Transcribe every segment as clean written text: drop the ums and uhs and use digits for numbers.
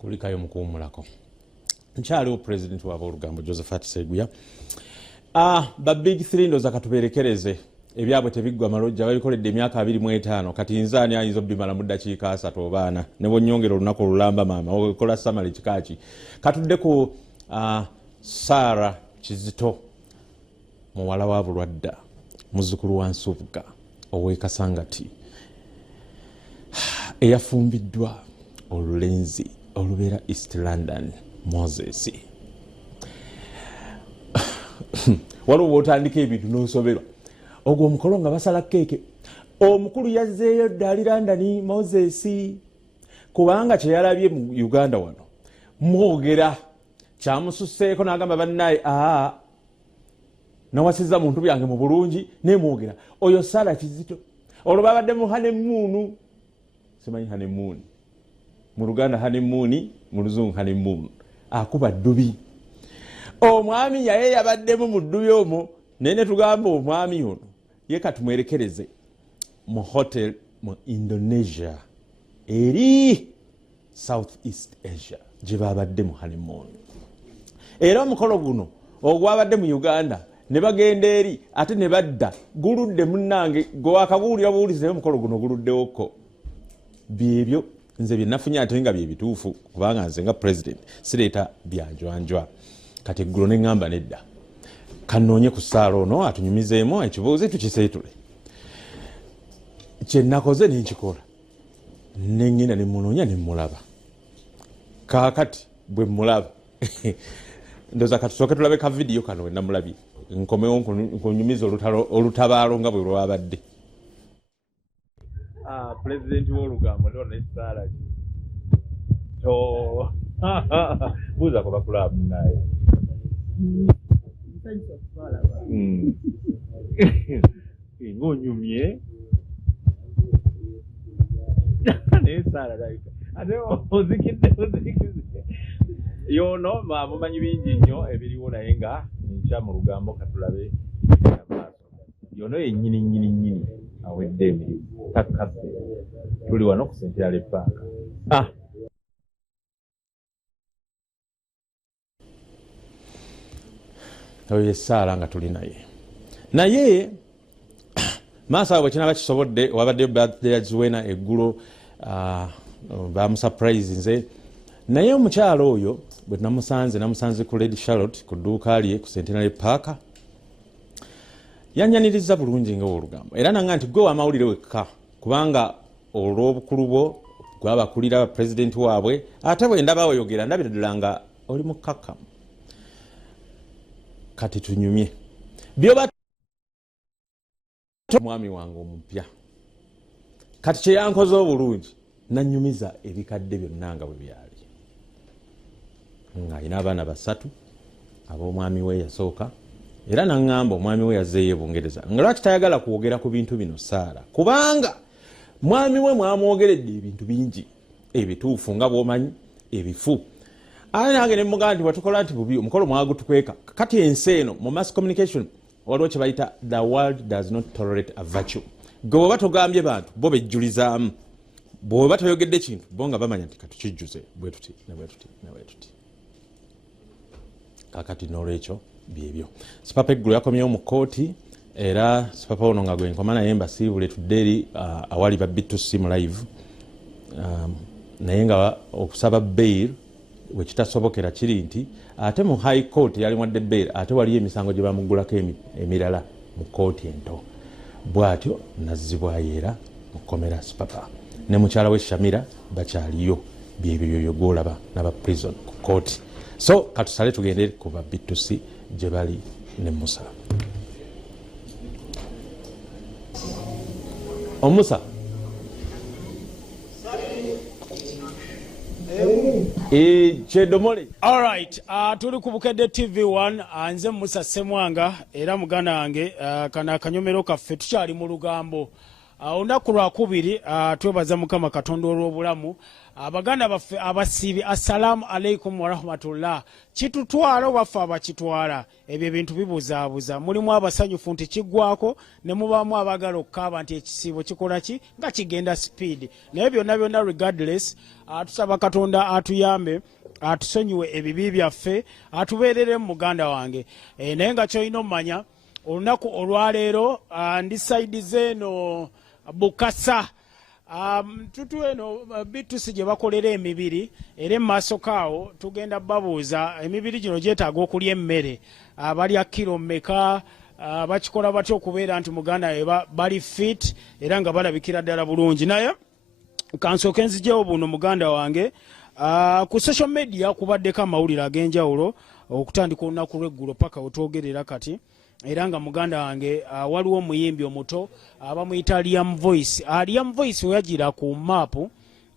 kulikayo mukuwumulako nkyaliwo president waaba olugambo Josephat Seguya ba big 3 ndoza katuberekereze ebyabwe tebiggwa malojja babikoledde emyaka 25 kati nzaani ayinza obbimala mu ddakiika 3 oba 4 ne bonyongera olunaku olulamba maama okola samale kikaki katudde ku Sara Kizito muwala wa Bulwadda muzzukulu wa Nsubuga ow'Ekasangati eyafumbiddwa olulenzi olubeera East London Moses waliwo otandika ebintu n'osoberwa ogwo omukolo nga basala keeke omukulu yazzeeyo ddali London Moses kubanga kyeyalabye mu Uganda wano mwogera kyamususseeko n'agamba bannaye nawasiza muntu byange mu bulungi nemwogera oyo Sara Kizito olwo babadde mu honeymoon simanyi honeymoon mu Luganda honeymoon mu Luzungu honeymoon akuba ddubi omwami yaye yabaddemu mu ddubi omwo nene tugamba omwami ono ye katumwerekereze mu hotel mu Indonesia eri South East Asia gye babadde mu honeymoon era omukolo guno ogwabadde mu Uganda ne bagenda eri ate ne badda guludde munnange gwakaguulira buwulize omukolo guno guluddewoko byebyo nze byenafunye ate nga bye bituufu kubanga nze nga president sireeta byanjwanjwa kati eggulo ne ŋŋamba nedda kanoonye ku ssaala ono atunyumizeemu ekibuuzi tukiseetule kye nakoze ne nkikola ne ngenda ne munoonya ne mulaba kaakati bwe mulaba ndoza katusooke tulabe ka vidiyo kano we namulabye nkomewo nkunyumiza olutabaalo nga bwe lwabadde pulezidenti w'olugambo lero ne Sara to buuza ko bakulabu naye ng'onyumye naye Sara ate ozikidde yono mumanyi bingi nnyo ebiriwo naye nga nkya mu lugambo katulabe amaaso yono yennyini awedde emirimu takkasse tuli wano ku Central Park oyo ye Sara nga tuli naye maaso awo bwekinaba kisobodde wabaddeyo birthday ya Zuwena eggulo bamusurprise nze naye omukyalo oyo bwe namusanze ku Lady Charlotte ku dduuka lye ku Centenary Park yanyaniriza bulungi ng'olugambo era nanga nti gwe wamawulire wekka kubanga olw'obukulu bwo gwabakulira pulezidenti waabwe ate bwe ndaba oyogera ndabira ddala nga oli mukkakkamu kati tunyumye byoba mwami wange omupya kati kye yankoze obulungi nanyumiza ebikadde byonna nga bwe byali ng'alina abaana 3 ab'omwami we yasooka era naŋŋamba omwami we yazzeeyo Bungereza nga lwaki tayagala kwogera ku bintu bino Sara kubanga mwami we mwamwogeredde ebintu bingi ebituufu nga bw'omanyi ebifu ate nange ne mugamba nti watukola nti bubi omukolo mwagutukweka kati ensi eno mu mass communication waliwo kye bayita the world does not tolerate a virtue gwe bw'oba togambye bantu bo bejjulizaamu bw'oba toyogedde kintu bo nga bamanya nti katukijjuze bwe tuti ne bwe tuti kakati n'olwekyo byebyo sipapa eggulo yakomyewo mu kooti era sipapa ono nga gwe nkoma naye mbasiibule tudde eri awali ba B2C mu live naye nga okusaba bail we kitasobokera kiri nti ate mu high court yali mwadde bail ate waliyo emisango gye bamuggulako emirala mu kooti ento bw'atyo nazzibwayo era mukomera sipapa ne mukyala we Shamira bakyaliyo byebyo byoyo gwolaba n'aba prison ku kooti so katusale tugende ku ba B2C gye bali ne Musa omusa chedomole. All right, tuli ku Bukedde TV1 anze Musa Semwanga era muganda wange kana akanyomero kaffe tukyali mu lugambo olunaku lwakubiri twebaza Mukama Katonda olw'obulamu. Abaganda baffe abasiibi, assalamu alaikum warahmatullah. Kitutwala baffe abakitwala, ebyo ebintu bibuzaabuza. Mulimu abasanyufu nti kiggwako, ne mubaamu abagala okukaaba nti ekisiibo kikola ki nga kigenda speed. Naye byonna byonna regardless, tusaba Katonda atuyambe, atusonyiwe ebibi byaffe, atubeerere mu muganda wange. Naye nga kyolina omumanya olunaku olwaleero ndisaidize eno Bukasa. Tutu eno B2C gye bakolera emibiri era emaaso kaawo tugenda babuuza emibiri gino gyetaaga okulya emmere, balya kilo mmeka, bakikola batya okubeera nti muganda we bali fit era nga balabikira ddala bulungi. Naye kansooke nzijewo buno muganda wange, ku social media kubaddeko amawulire ag'enjawulo okutandika olunaku lw'eggulo paka wetwogerera kati. Era nga muganda wange waliwo omuyimbi omuto bamuyita Liam Voice. Liam Voice we yagira ku maapu,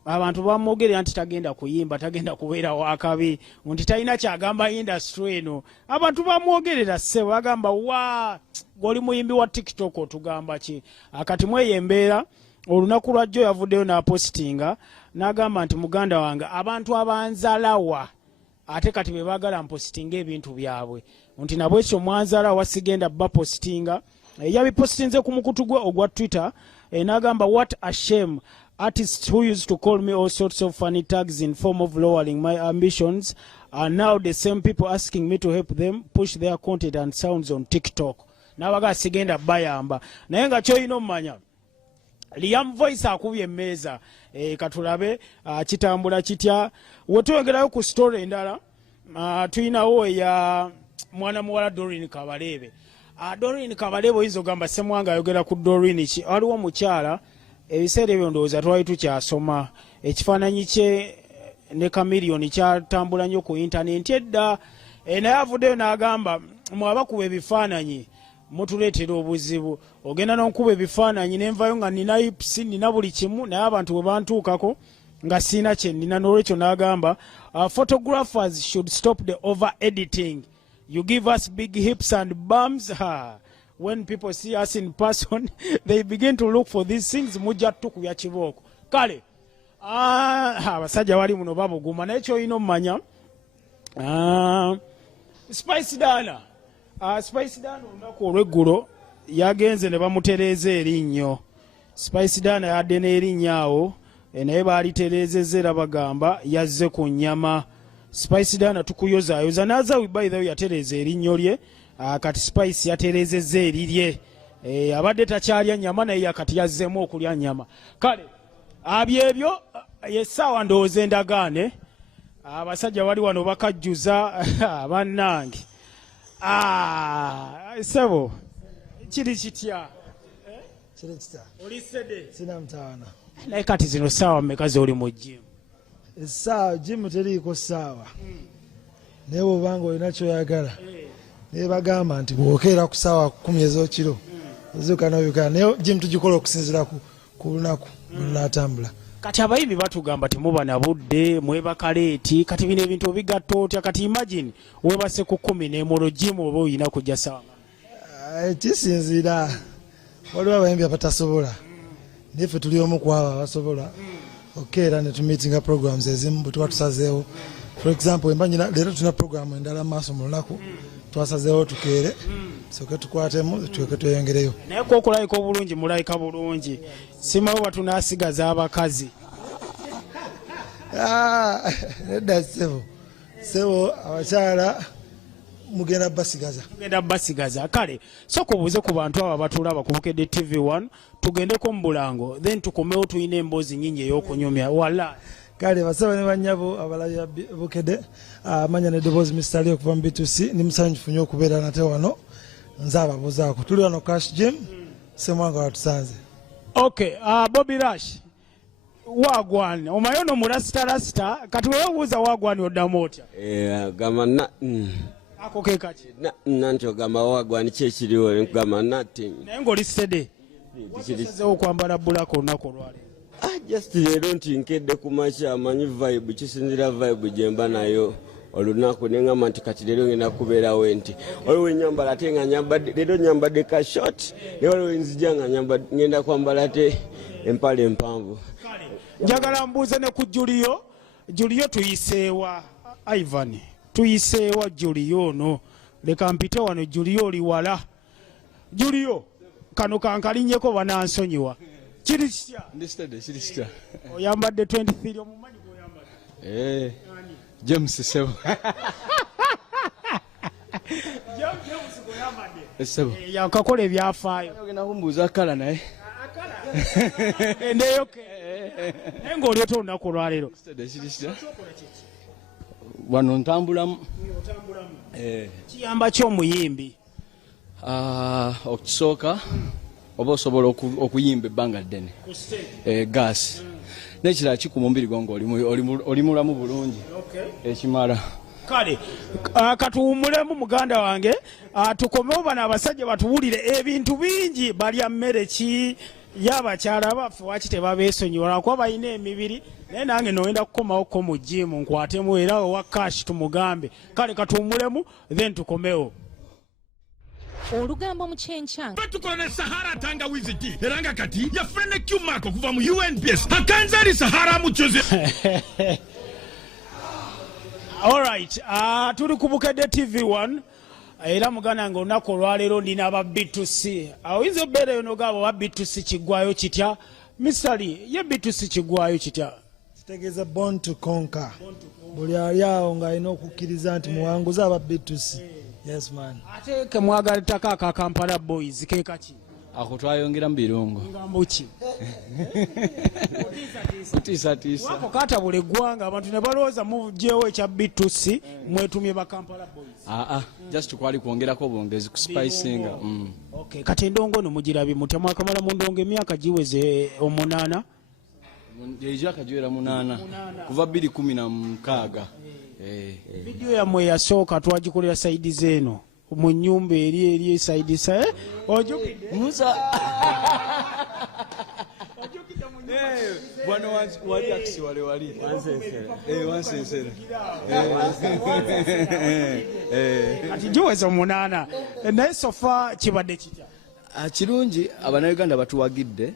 abantu bamwogerera nti tagenda kuyimba, tagenda kubeera wakabi, nti talina kyagamba industry eno. Abantu bamwogerera ssebo bagamba wa goli muyimbi wa TikTok otugamba ki? Kati mweyembeera olunaku lwajjo yavuddeyo n'apostinga n'agamba nti muganda wange abantu abanzalawa ate kati be baagala mpositinga ebintu byabwe, nti nabwe ekyo mwanzala wasigenda bapositinga. Yabipositinze ku mukutu gwe ogwa Twitter, n'agamba what a shame, artists who used to call me all sorts of funny tags in form of lowering my ambitions are now the same people asking me to help them push their content and sounds on TikTok. N'abaga sigenda bayamba. Naye nga kyolina omumanya Liam Voice akubye emmeeza, katulabe kitambula kitya. Wetwongerayo ku story endala, tuyinawo ya mwana muwala Doreen Kabalebe. Doreen Kabalebe oyinza ogamba Ssemwanga ayogera ku Doreen ki, waliwo mukyala ebiseera ebyo ndowooza twali tukyasoma ekifaananyi kye ne Chameleone kyatambula nnyo ku intaneti edda, naye avuddeyo n'agamba mwabakuba ebifaananyi mutuleetera obuzibu. Ogenda n'okuba ebifaananyi nenvayo nga nina hips, nina buli kimu, naye abantu bwe bantuukako nga siina kye nina. N'olwekyo n'agamba photographers should stop the over editing. You give us big hips and bums, when people see us in person they begin to look for these things. Mujja tukubya kibooko. Kale abasajja bali muno babuguma. Naye kyolina omumanya Spice Dana olunaku olw'eggulo yagenze ne bamutereeza erinnyo. Spice Dana yadde n'erinnya awo, naye baalitereezezza era bagamba yazze ku nnyama. Spice Dana tukuyozaayoza n'azaawi bayithayo yatereeza erinnyo lye, kati Spice yatereezezza erirye. Abadde takyalya nnyama naye yakati yazzeemu okulya nnyama. Kale byebyo yessaawa ndowooza endagaane. Abasajja bali wano bakajjuza bannange. Sebo kiri kitya? Kiri kitya? Oli sede? Sina mtawana. Naye kati zino ssaawa mmeka z'oli mu gym? Essaawa gym teriiko ssaawa. Naye bw'obanga olina ky'oyagala naye bagamba nti bw'okeera ku ssaawa 10 ez'okiro ozuuka n'oyukala. Naye gym tugikola okusinziira ku lunaku lunaatambula. Kati abayimbi batugamba temuba na budde, mwebaka leeti, kati bino ebintu obigatta otya? Kati imagine webase ku 10 gym oba oyina kujja ssaawa. Kisinziira, waliwo abayimbi abatasobola, naye ffe tuli omu ku abo abasobola okeera ne tumiitinga programs ezimu bwe tuba tusazeewo. For example, leero tulina programu endala maaso mu lunaku, twasazeewo tukeere soke tukwatemu tulyoke tweyongereyo. Naye kwokulayika obulungi mulayika bulungi, simawo batunaasigaza abakazi. Nedda sebo abakyala mugenda basigaza. Kale sooka obuuze ku bantu abo abatulaba ku Bukedde TV1, tugendeko mu Bulango then tukomewo tulina emboozi nnyingi ey'okunyumya. Wala kale basaba ne bannyabo abalabi ya Bukedde, amanya n'eddoboozi Mr. Leo okuva mu B2C. Ndi musanyufu nnyo okubeera nate wano, nze ababuzaako. Tuli wano Cash Gym, Ssemwanga watusanze. Okay, Bobby Rush wagwan omayono mu rasita kati webuuza wagwan oddamu otya? Gama ako ke kaki nanti gama wagwan kyekiriwo gama nothing. Naye ng'oli sede wasazeewo okwambala bulaka olunaku olwaleero? Just leero nti nkedde ku makya amanyi vibe, kisinzira vibe gye mba nayo. olunaku neŋŋamba nti kati leero ngenda kubeerawo nti waliwo enyambala ate nga nyambadde leero nyambadde ka short naye waliwo enzija nga ngenda kwambala te empale empanvu. Njagala mbuuze ne ku Juliyo tuyiseewa Ivan tuyiseewa Juliyo ono leka mpite wano Juliyo oli wala Juliyo kano kankalinnyeko banansonyiwa kiri kitya oyambadde 23 omumanyi gw'oyambadde James Sebo James gw'oyambadde Sebo yakakola ebyafaayo ogenda kumbuuza kala naye endeyoke naye ng'oleeta olunaku olwaleero wano ntambulamu kiyamba ky'omuyimbi okisooka oba osobola okuyimba ebbanga ddene gaasi n'ekirala kikuma omubiri gwo ng'oli mulamu bulungi ekimala kale katuwumulemu muganda wange tukomewo bano abasajja batuwulire ebintu bingi balya mmere ki y'abakyala baffe waki tebabeesonyiwa lwakuba balina emibiri naye nange nogenda kukomawo ko mu jimu nkwatemu era owa kashi tumugambe kale katuwumulemu then tukomewo. Olugambo mu kyenkya tukola ne Sahara tangawizi ti era nga kati yafuna ne Q-Mark okuva mu UNPS akanzali Sahara muchoze. Alright, tuli ku Bukedde TV1 era muganda nga olunaku olwaleero ndina aba B2C oyinza obbeera yonogabo aba B2C kiggwayo kitya misali ye B2C kiggwayo kitya kitegeeza born to conquer buli ali awo ng'alina okukkiriza nti muwanguzi aba B2C. Yes man. Ate ke mwagala ttaka aka Kampala boys ke kaki ako twayongeramu birungo ngambo ki tiisa wako katabula eggwanga abantu ne balowooza mugyewo ekya B2C mwetumye ba Kampala boys just kwali kwongerako obwongezi ku spicinga. Okay, kati endongo no mugirabye mutemwakamala mu ndongo emyaka giweze 8 ejo akagiwera 8 kuva 2016. Video yammwe yasooka twagikolera saidi zeeno mu nnyumba eri saidi sa ojukidde musa bwana wali akisi wale wansensera kati giweza 8 naye sofa kibadde kitya kirungi abannayuganda batuwagidde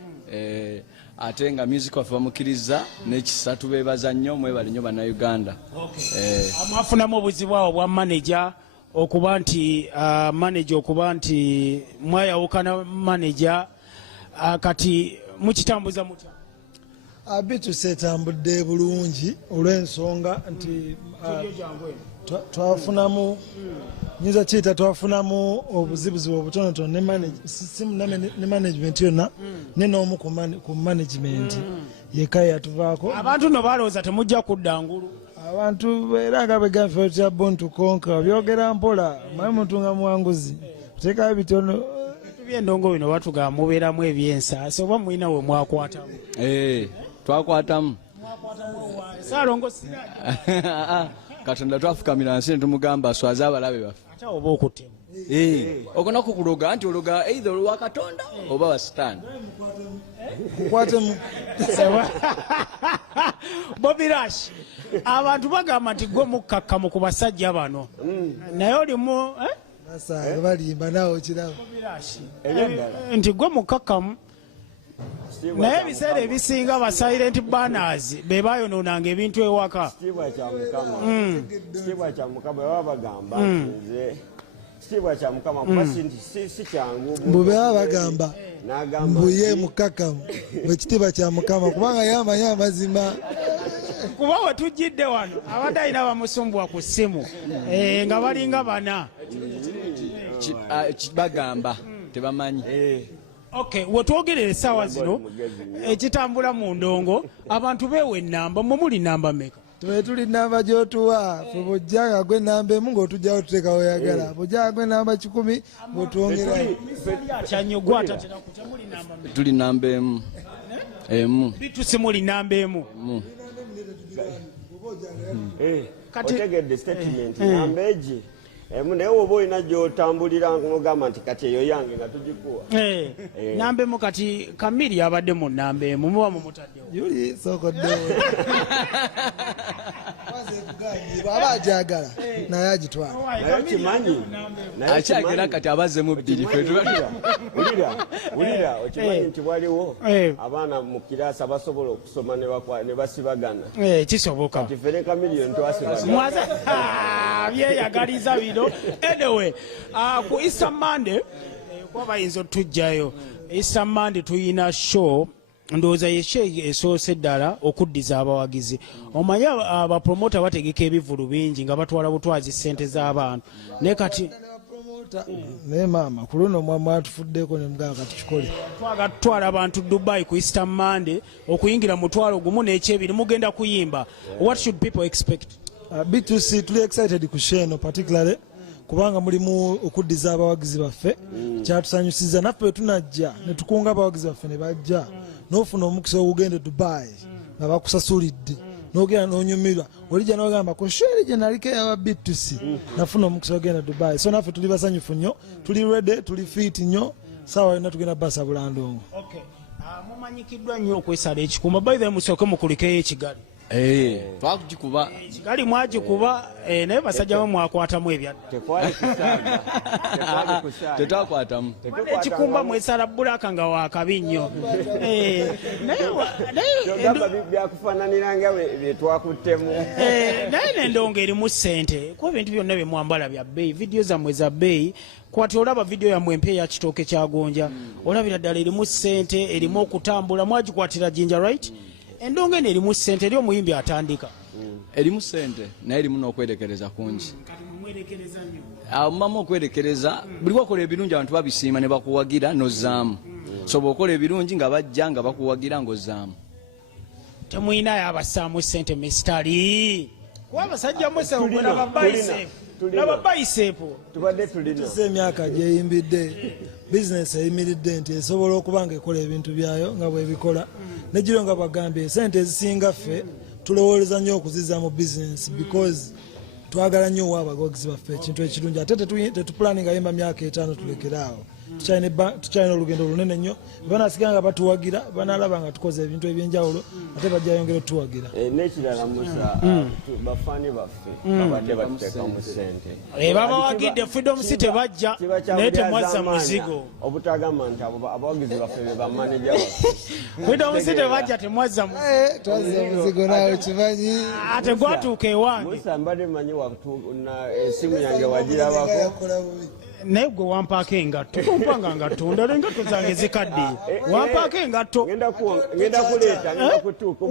ate nga music waffe bamukiriza n'ekisa tubeebaza nnyo mwebale nnyo bannayuganda. mwafunamu obuzibu awo bwa manager okuba nti manager okuba nti mwayawukana manager kati mukitambuza mutya B2C etambudde bulungi olw'ensonga nti twafunamu nyinza kiyita twafunamu obuzibuzibu obutonotono ne management yonna ne n'omu ku management yekka yatuvaako. Abantu no balowooza temujja kudda ngulu abantu era nga begamfe tya born to conquer byogera mpola mwe muntu nga muwanguzi teekayo bitono byendongo bino batugamba mubeeramu ebyensaasi oba mulina we mwakwatamu twakwatamu saalongo siraaji katonda twafukamira nsi ne tumugamba aswaze abalabe baffe ate oba okutemu ogona kukuloga nti ologa either olwa katonda oba wa sitaani kwatemu Bobby Rush abantu bagamba nti gwe mukkakkamu ku basajja bano naye olimu nasanga balimba nawe kirabo nti gwe mukkakkamu naye ebiseera ebisinga ba silent banners be bayonoonanga ebintu ewaka. Kitiibwa kya Mukama baba bagamba nze kitiibwa kya Mukama kuba si kyangu bwe baba bagamba mbuye mukkakkamu ekitiibwa kya Mukama kubanga yamanyi amazima. Kuba we tujjidde wano abadde alina bamusumbwa ku ssimu nga balinga bana bagamba tebamanyi. Okay, wetwogerera essaawa zino ekitambula mu ndongo abantu beewa ennamba mwe muli namba mmeka? Tuli namba gy'otuwa fe bw'ojja nga gwe namba emu ng'otujjawo tuteeka weyagala bw'ojja gwe namba 10 ng'otwongerayo. Kyanyo gwe atatera kutya muli namba mmeka? Tuli namba emu. B2C muli namba emu. Otegedde statement namba egi naye oba olina gy'otambulira ng'ogamba nti kati eyo yange nga tugikuwa. Namba emu kati Kamiri abadde mu namba emu muba mumutaddewo. Yuli sookoddewo. baba ajagala naye agitwala naye kimanyi akyagera kati abazzemu bbiri ulira okimanyi nti waliwo abaana mu kiraasi abasobola okusoma ne basibagana kisoboka kati ffe ne kamiliyoni twasibagana byeyagaliza bino anyway ku Easter Monday kuba bayinza otujjayo Easter Monday tuyina show ndowooza yeshe esoose ddala okuddiza abawagizi omanyi abapromota bategeka ebivulu bingi nga batwala butwazi ssente z'abantu naye kati naye maama ku luno mwatufuddeko ne mugamba kati kikole twaga tutwala abantu Dubai ku Easter Monday okuyingira mutwalo gumu n'ekyebiri mugenda kuyimba what should people expect? B2C tuli excited ku sheno particularly kubanga mulimu okuddiza abawagizi baffe kyatusanyusiza naffe tunajja ne tukunga abawagizi baffe ne bajja n'ofuna omukisa ogugende Dubai nga bakusasulidde n'ogenda n'onyumirwa olijja n'ogamba ku sheri gye naliko eyawa B2C nafuna omukisa ogenda Dubai so naffe tuli basanyufu nnyo tuli ready tuli fit nnyo saawa yonna tugenda basa Bulandongo. Mumanyikiddwa nnyo okwesala ekikuuma by the way musooke mukulikeyo ekigali twakugikuba kigali mwagikuba naye basajja bwe mwakwatamu ebyadda tetwakwatamu ekikumba mwesala bulaka nga wakabi nnyo byakufaananira nga bye twakuttemu naye nendonga erimu ssente kuba ebintu byonna bye mwambala bya bbeeyi vidiyo zammwe za bbeeyi kwati olaba vidiyo yammwe empya eya kitooke kyagonja olabira ddala erimu ssente erimu okutambula mwagikwatira jinja right endonga eno erimu ssente eri omuyimbi atandika erimu ssente naye erimu n'okwerekereza kungi awo mumamu okwerekereza buli wakola ebirungi abantu babisiima ne bakuwagira n'ozzaamu so bw'okola ebirungi nga bajja nga bakuwagira ng'ozzaamu temuyinayo abassaamu ssente misitali kuba abasajja musenababayiseepu tubadde tulina emyaka gyeyimbidde bizinesi eyimiridde nti esobola okuba nga ekola ebintu byayo nga bwebikola negiro nga bagambye esente ezisinga ffe tulowooleza nnyo okuziza mu bizinesi because twagala nnyo owa abawagizi baffe ekintu ekirungi ate tetupulaninga yemba myaka 5 tulekeraawo tukyalina olugendo olunene nnyo banasiga nga batuwagira banalaba nga tukoze ebintu ebyenjawulo ate bajja yongera otuwagira n'ekirala musa bafaani baffe babadde batuteeka mu ssente babawagidde freedom city bajja naye temwazza muzigo obutagamba nti abawagizi baffe be bamaneja baffe freedom city bajja temwazza twazza muzigo nawe kimanyi ate gwatuuka ewange musa mbadde manyi esimu yange wagirabako naye gwe wampaako engatto tompanga ngatto ndala engatto zange zikadde wampaako engatto ngenda kuleeta ngenda kutuuka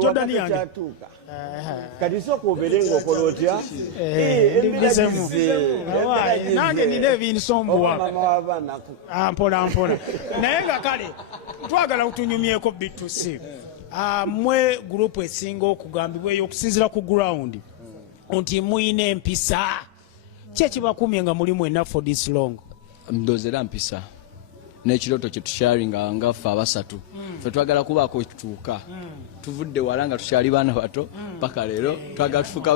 jodani yange kati sooka obeere ng'okola otya nange nina ebinsombuwa mpola naye nga kale twagala kutunyumyeko B2C mwe gurupu esinga okugambibwa eyo okusinzira ku ground nti muyina empisa kyekibakumye nga mulimu enough for this long ndozera mpisa n'ekirooto kye tusharinga nga ffe abasatu ffe twagala kubaako ekituuka tuvudde wala nga tukyali baana bato paka leero twagala tufuke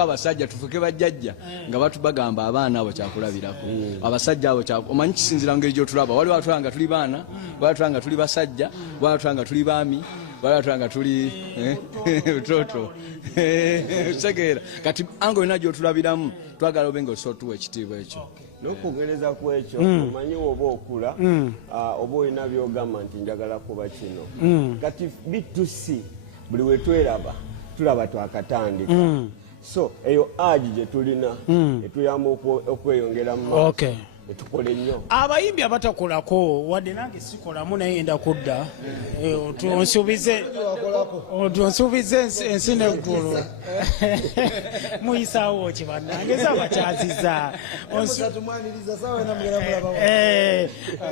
abasajja tufuke bajjajja nga batubagamba abaana abo kyakulabirako abasajja abo omanyi kisinzira ngeri gyotulaba wali watulaba nga tuli baana wali watulaba nga tuli basajja wali watulaba nga tuli baami wali watulaba nga tuli utoto tegeera kati ango yonna gyotulabiramu twagala obe nga osotuwa ekitiibwa ekyo n'okugereza ku ekyo omanyi oba okula oba olina byogamba nti njagala kuba kino kati B2C buli we tweraba tulaba twakatandika so eyo agi gye tulina etuyamba okweyongera mu etukole nnyo abayimbi abatakolako wadde nange sikolamu naye yenda kudda onsuubize ensi neggulu muyisaawo ki bannange zabakyaziza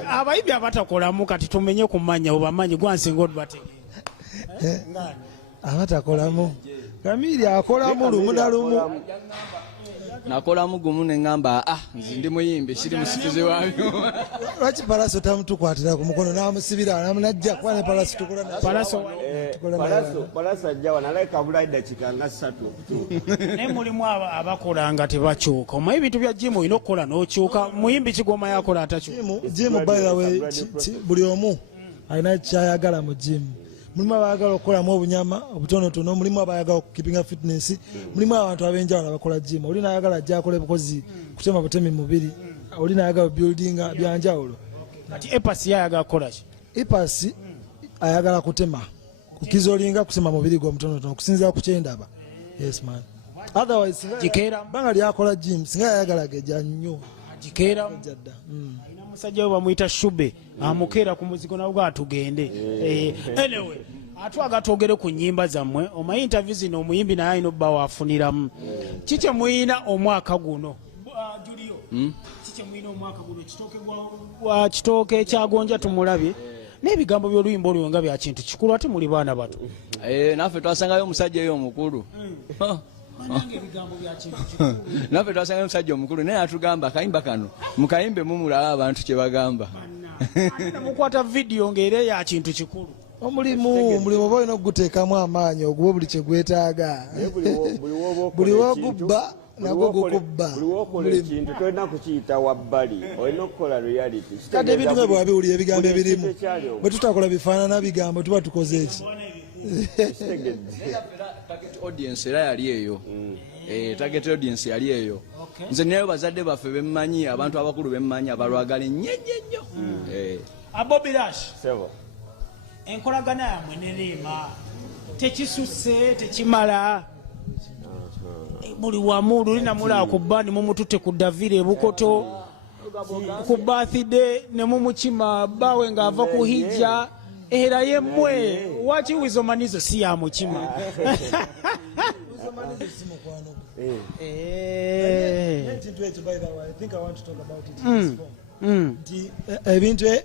abayimbi abatakolamu kati tumenye kumanya obamanyi gwansinga olubategeera abatakolamu kamiri akolamu lumu na lumu nakolamu gumu neŋŋamba nzi ndi muyimbi kiri musifuzi waayo lwaki palaso tamutukwatira ku mukono namusibira namunajja kuba ne palaso tukola palaso ajjawa nalaika bulayi dakika nga 3 okutuuka naye mulimu abakola nga tebakyuka omanyi ebintu bya jimu olina okukola n'okyuka muyimbi kigoma yakola atakyuka jimu by the way buli omu alina kyayagala mu jimu mulimu abayagala okukolamu obunyama obutonotono, mulimu abayagala okukipinga fitness, mulimu abantu ab'enjawulo abakola gym. Oli n'ayagala ajja akola ebukozi kutema butemi mubiri, oli n'ayagala buildinga byanjawulo. Kati epasi yayagala kukola ki? Epasi ayagala kutema kukizolinga kusema mubiri gwa mutonotono okusinziira ku kyendaba. Yes man. Otherwise Jikeera banga lyakola gym singa yayagala geja nnyo jikeera jadda. Alina musajja we bamuyita Shube amukeera ku muzigo nabwo atugende. Anyway atwaga twogere ku nnyimba zammwe. Omanyi interview zino omuyimbi naye alina obba waafuniramu. Kiki muyina omwaka guno? Julio kiki muyina omwaka guno? Kitooke kyagonja tumulabye n'ebigambo by'oluyimba olwo nga bya kintu kikulu ate muli baana bato. Naffe twasangayo omusajja eyo omukulu. Naffe twasangayo omusajja omukulu naye atugamba akayimba kano mukayimbe mumulaba abantu kye bagamba. Mukwata vidiyo ng'era ya kintu kikulu. Omulimu oba olina okuguteekamu amaanyi oguba buli kye gwetaaga. Buli wogubba nagwo gukubba. Buli wokola ekintu tolina kukiyita wabbali, olina okukola reality. Kati ebintu bwe bwa biwulira ebigambo ebirimu bwe tutakola bifaanana bigambo tuba tukoze eki. Audience era yali eyo. Target audience yali eyo. Nze nayo bazadde baffe bemmanyi, abantu abakulu bemmanyi abalwagala ennyo. Bobby Rush. Sebo. Enkolagana yammwe ne Neema tekisusse tekimala. Muli wamu lulina mulaa ku bbandi mumututte ku Davire Bukoto ku birthday ne mumukima bawe ng'ava ku hijja era yemmwe waki wizomanizo si ya mukima.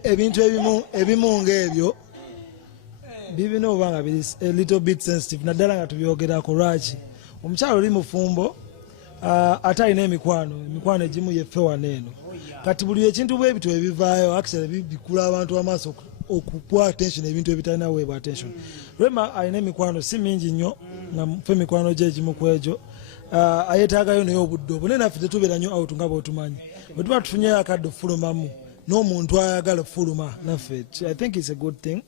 Ebintu ebimu ng'ebyo bibina oba nga biri a little bit sensitive naddala nga tubyogerako. Lwaki omukyalo oli mufumbo ate alina emikwano egimu yeffe wano eno. Kati buli ekintu bwe bityo ebivaayo actually bikula abantu amaaso okuwa attention ebintu ebitalina weebwa attention. Rema alina emikwano si mingi nnyo nga ffe emikwano gye egimu ku egyo ayetaagayo naye obudde obwo naye naffe tetubeera nnyo out nga bw'otumanyi. Bwe tuba tufunyeyo akadde ofulumamu n'omuntu ayagala ofuluma naffe I think it's a good thing.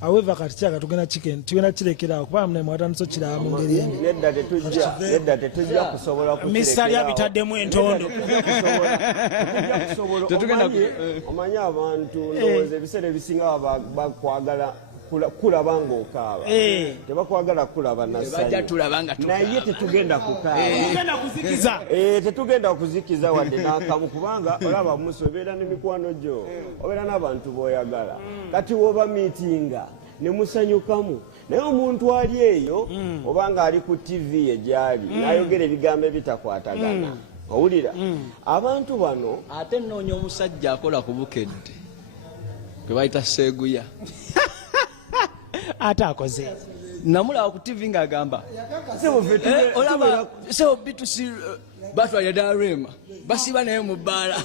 However kati kyaka tugenda kirekerawo kubanga mune mwatandise okiraba mu ngeri embi. Nedda tetujja kusobola misali abitaddemu entondo. Omanyi abantu ndowooza ebiseera ebisinga bakwagala kulaba ng'okaaba. Tebakwagala kulaba naye tetugenda kukaaba. Tetugenda kuzikiza wadde n'akamu kubanga olaba musi obeera n'emikwano gyo obeera n'abantu b'oyagala. Kati woba miitinga ne musanyukamu naye omuntu ali eyo obanga ali ku TV egyali n'ayogera ebigambo ebitakwatagana. Owulira abantu bano ate nnoonya omusajja akola ku Bukedde gwe bayita Seeguya. Ate akoze namulaba ku TV ng'agamba olaba sebo B2C batwalya ddala Rema basiba naye mu bbaala.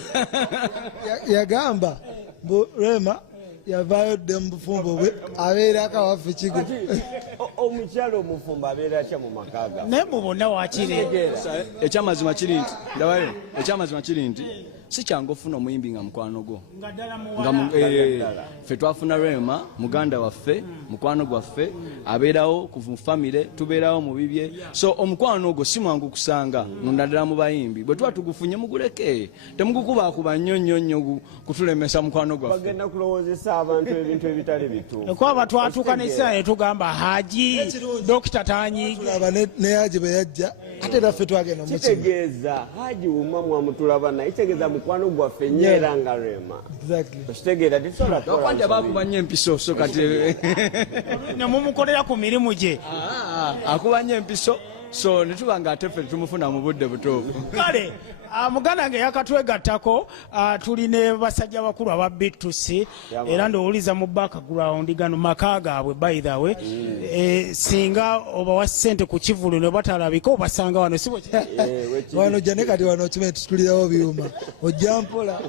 Yagamba mbu Rema yavaayo dde mu bufumbo bwe abeera akawaffe kigo. Omukyalo omufumbo abeera kya mu maka ga naye mu bonna wakireegera. Ekyamazima kiri nti ndabayo ekyamazima kiri nti si kyangu ofuna omuyimbi nga mukwano gwo ffe twafuna Rema muganda waffe mukwano gwaffe abeerawo ku famire tubeerawo mu bibye so omukwano ogwo si mwangu kusanga nondaddala mu bayimbi bwe tuba tugufunye muguleke temugukubakuba nnyo kutulemesa mukwano gwaffe. Bagenda kulowoozesa abantu ebintu ebitali bituufu. Kwaba twatuuka n'essaawa ne tugamba Haji Dokita Tanyiige. Tulaba ne Haji bwe yajja ate naffe twagenda mu kino. Kitegeeza Haji wumma mutulaba naye kitegeeza mukwano gwaffe nnyo era nga Rema. Okitegeera tetusobola kwanja bakuba nnyo empiso so kati ne mumukolera ku mirimu gye. Akuba nnyo empiso so ne tuba nga ate ffe tumufuna mu budde butuufu. Kale muganda nge yakatwegattako tuli ne basajja bakulu aba B2C era ndowuliza mu background gano maka gaabwe by the way singa obawa ssente ku kivulu ne batalabika obasanga wano sibo wano jane kati wano kimene tutulirawo byuma ojja mpola.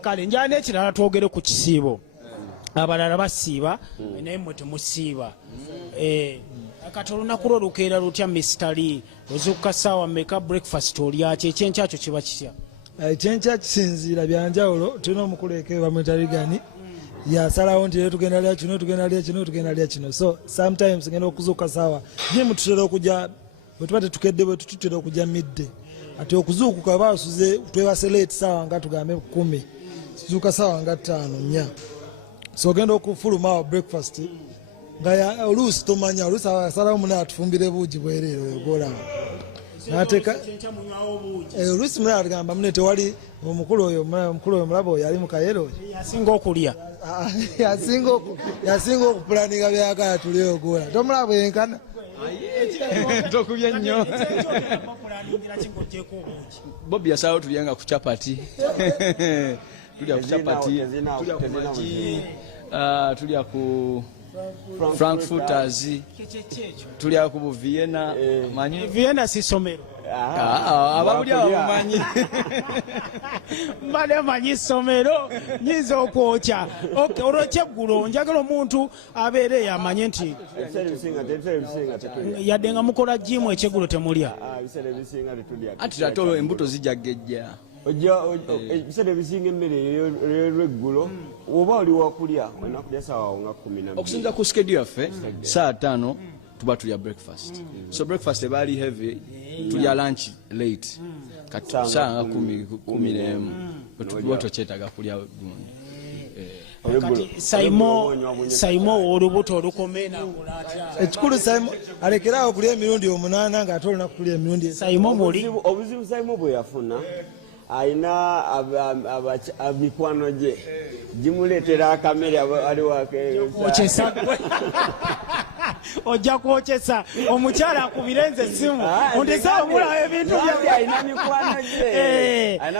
Kale njana ekirala twogere ku kisiibo abalala basiiba naye mmwe temusiiba. Kati olunaku lwo lukeera lutya Mr. Lee ozukka ssaawa mmeka breakfast olyaki ekyenkyakyo kiba kitya? ekyenkya kisinziira byanjawulo. Tulina omukulu eke bamwetarigani yasalawo nti tugenda lya kino tugenda lya kino tugenda lya kino. So sometimes ngenda okuzuuka saawa jimu tutera okujja bwe tuba tetukedde bwe tutera okujja midde. Ati okuzuukuka basuze twebase late saawa nga tugambe 10 tuzuuka saawa nga 5-4. So genda okufuluma breakfast nga oluusi tomanya oluusi asalawo muna atufumbire buugi bwereero oyogola n'ateeka oluusi muna atugamba mune tewali omukulu oyo mulaba oyo ali mu kayero yasinga okulya yasinga okupulaninga byagala tulyogola tomulaba enkana tokubye nnyo. Bobi yasalawo tulyenga ku chapati. Tulya ku chapati, tulya ku maji, tulya ku frankfurters, tulya ku Vienna. Manyi Vienna si somero. Ababulya bamumanyi. Mbadde manyi somero nyinza okwokya. Okay, olw'ekyeggulo njagala omuntu abeere yamanye nti yadde nga mukola jimu ekyeggulo temulya. Ati ate embuto zijja gejja. Ebiseera ebisinga emmere ey'olweggulo oba oli wakulya olina kulya saawa nga 12. Okusinza ku schedule yaffe saa 5 tuba tulya breakfast. So breakfast ebaali heavy, tulya lunch late. Kati saa 10 bwe tokyetaaga kulya gundi. Kati Saimo olubuto olukomena kulata. Ekikulu Saimo alekeraawo kulya emirundi 8 ng'ate olina kulya emirundi. Saimo muli obuzibu Saimo bwe yafuna ayina mikwano gye gimuleetera akamere aliwaokyesa ojja kwokyesa omukyala akubirenze essimu ontesa omulawo ebintu ayina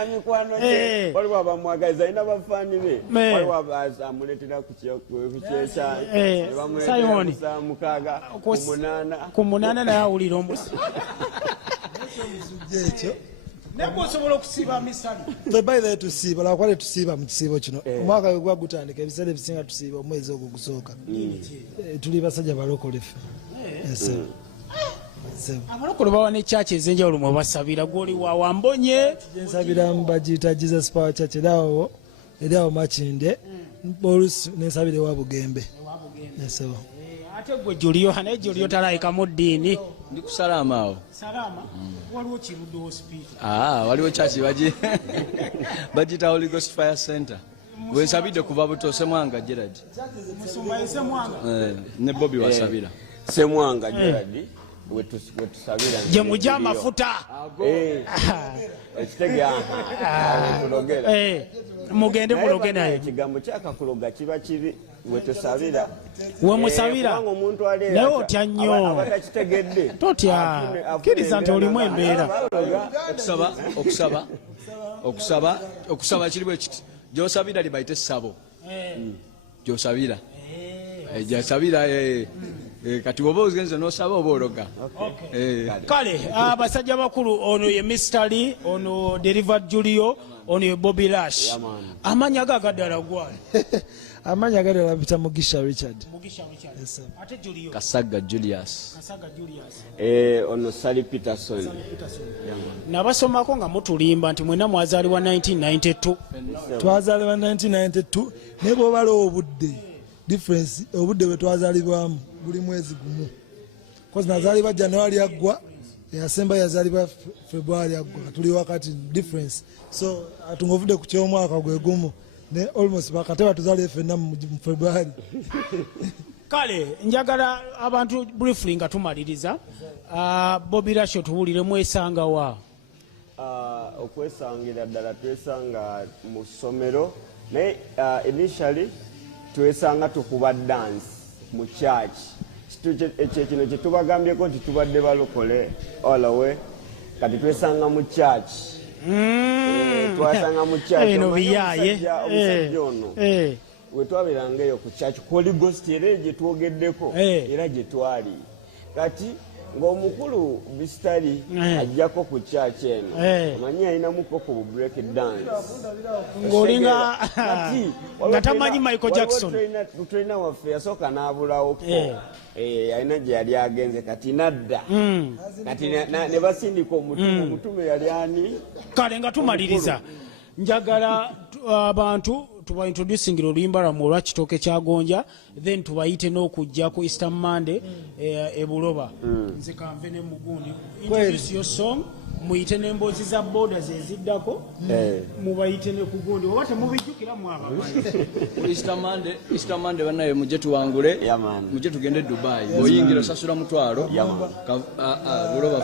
mikwano gye waliwo abamwagaliza ayina bafaani be waliwo amuleetera kukyesa Simoni 6 ku 8 naye awulira omusi ekyo nekosobola okusiiba misana. By the tusiiba lwakwale tusiiba mu kisiibo kino omwaka gwe gwagutandika ebiseera ebisinga tusiiba omwezi ogwo gusooka. Tuli basajja balokolefe. Abalokole bawa ne church ez'enjawulo mwe basabira gwoli wa Wambonye nsabira mbagiyita Jesus Power Church erawo Makinde oluusi nensabira ewa Bugembe. Ate gwe Julio naye Julio talayika mu ddiini. Ndi ku Salama awo. Salama waliwo Kirudde hospital. Waliwo church bagita Holy Ghost Fire Center. Bwe nsabidde kuva buto Semwanga Gerard. Musumba Semwanga. Ne Bobi wasabira. Semwanga Gerard wetusabira gye mujja amafuta. Ekitega kulogera. Mugende muloge naye. Ekigambo kyakakuloga kiba kibi wetusabira. We musabira naye otya nnyo totya kkiriza nti olimu embeera. Okusaba kiri bwe kiti gy'osabira libayite essabo gy'osabira gy'osabira kati oba ogenze n'osaba oba ologa. Kale abasajja bakulu ono ye Mr. Lee, ono Delivered Julio, ono ye Bobby Rush. Amanya gagadala gwali. Amanya gadala mpita Mugisha Richard. Ate Julio. Kasaga Julius. Ono Sally Peterson. Nabasomako nga mutulimba nti mwena mwazaalibwa 1992. Twazaalibwa 1992 naye bw'obala obudde difference obudde bwe twazaalibwamu buli mwezi gumu. Kozi nazaalibwa January aggwa eyasemba yazaalibwa February aggwa tuli wakati difference. So atungovudde ku ky'omwaka gwe gumu ne almost bakateba tuzaale ffenna mu February. Kale njagala abantu briefly nga tumaliriza Bobby Rush tuwulire mwesanga wa. Okwesangira ddala twesanga mu ssomero naye initially twesanga tukuba dance mu church. Ekyo kino kye tubagambyeko nti tubadde balokole all away kati twesanga mu church. Twasanga mu church omusajja ono we twabeerangaeyo ku church Holy Ghost era gye twogeddeko era gye twali kati ng'omukulu bisitali ajjako ku church eno amanyi ayinamuko ku break dance ng'olinga nga tamanyi Michael Jackson tulina waffe yasooka n'abulawoko alina gye yali agenze kati nadda kati ne basindika omutume yali ani kale nga tumaliriza njagala abantu tuba introducing oluyimba lwammwe olwa kitooke kya gonja then tubayite n'okujja ku Easter Monday ebuloba nze kanve ne mugundi introduce your song muyite n'emboozi za boda zeziddako mubayite ne kugundi oba temubijjukira mwabamanyi Easter Monday bannaye mujje tuwangule mujje tugende Dubai bw'oyingira osasula mutwalo buloba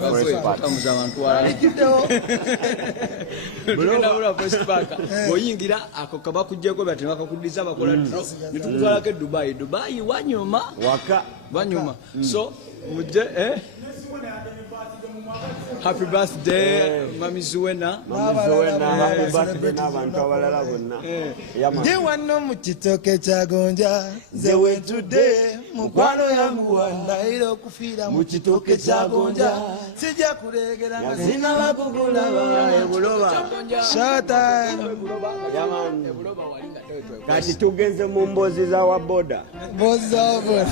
forest park tamuza abantu buloba forest park bw'oyingira ako kabakujjeko bati bakakuddiza bakola dro nitukutwalako Dubai wanyuma wanyuma so mujje happy birthday Mami Zuwena happy birthday n'abantu abalala bonna ndi wano mu kitooke kya gonja nze wetudde mukwano yangu wandayira okufiira mu kitooke kya gonja sijja kuleegera nga sinaba kukulaba ebuloba showtime kati tugenze mu mboozi za waboda mboozi za waboda